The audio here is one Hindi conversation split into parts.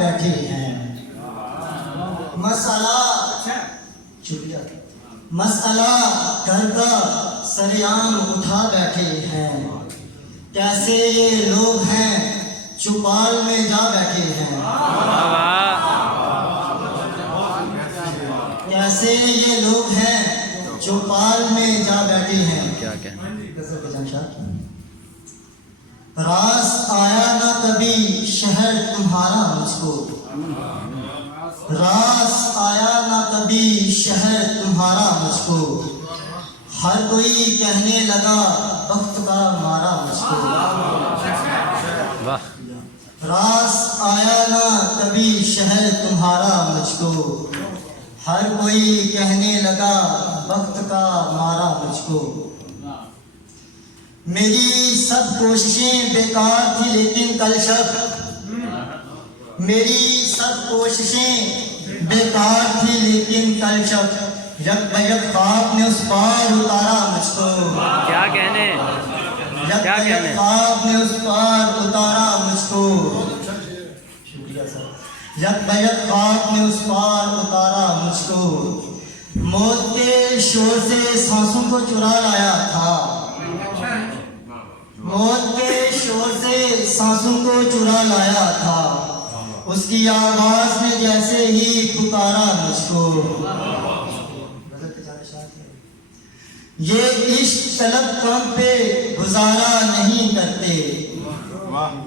बैठे हैं। मसला मसला घर का सरेआम उठा बैठे हैं। कैसे ये लोग हैं चुपाल में जा बैठे हैं। कैसे ये लोग हैं चुपाल में जा बैठे हैं। क्या कहना रास आया ना कभी शहर तुम्हारा मुझको। रास आया ना कभी शहर तुम्हारा मुझको। हर कोई कहने लगा वक्त का मारा मुझको। वाह। रास आया ना कभी शहर तुम्हारा मुझको। हर कोई कहने लगा वक्त का मारा मुझको। मेरी सब कोशिशें बेकार थी लेकिन कल शब। मेरी सब कोशिशें बेकार थी लेकिन कल शब यक बयक ख्वाब ने उस पार उतारा मुझको। क्या कहने क्या कहने ख्वाब ने उस पार उतारा मुझको। शुक्रिया सर। यक बयक ख्वाब ने उस पार उतारा मुझको। मौत के शोर से सांसों को चुरा लाया था। मौत के शोर से सांसों को चुरा लाया था। उसकी आवाज ने जैसे ही पुकारा मुझको। ये इश्क तलब काम पे गुजारा नहीं करते।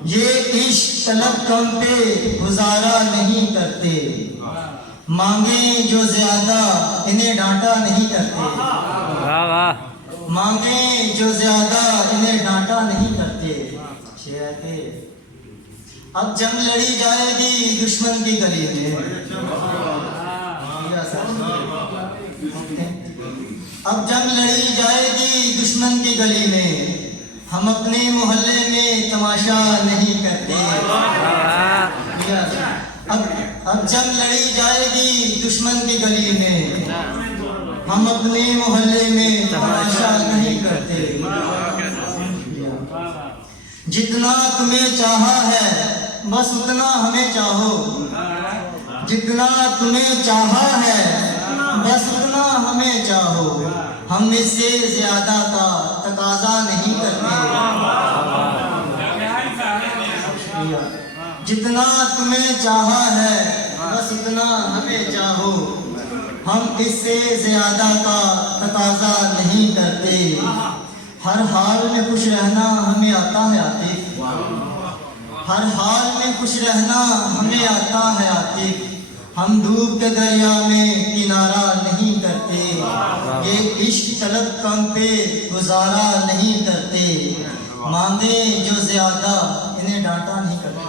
ये इश्क तलब काम पे गुजारा नहीं करते। मांगे जो ज्यादा इन्हें डांटा नहीं करते। वाह वाह। मांगे जो ज्यादा इन्हें डांटा नहीं करते। अब जंग लड़ी जाएगी दुश्मन की गली में। अब जंग लड़ी जाएगी दुश्मन की गली में। हम अपने मोहल्ले में तमाशा नहीं करते। अब जंग लड़ी जाएगी दुश्मन की गली में। हम अपने मोहल्ले में तमाशा नहीं करते। जितना तुम्हें चाहा है बस उतना हमें चाहो। जितना तुम्हें चाहा है बस उतना हमें चाहो। हम इससे ज्यादा का तकाजा नहीं करते। जितना तुम्हें चाहा है बस उतना हमें चाहो। हम इससे ज्यादा का तकाजा नहीं करते। हर हाल में खुश रहना हमें आता है आतिफ। हर हाल में खुश रहना हमें आता है आतिफ। हम डूब के दरिया में किनारा नहीं करते। ये इश्क तलब कम पे गुजारा नहीं करते। मांगे जो ज्यादा इन्हें डांटा नहीं करते।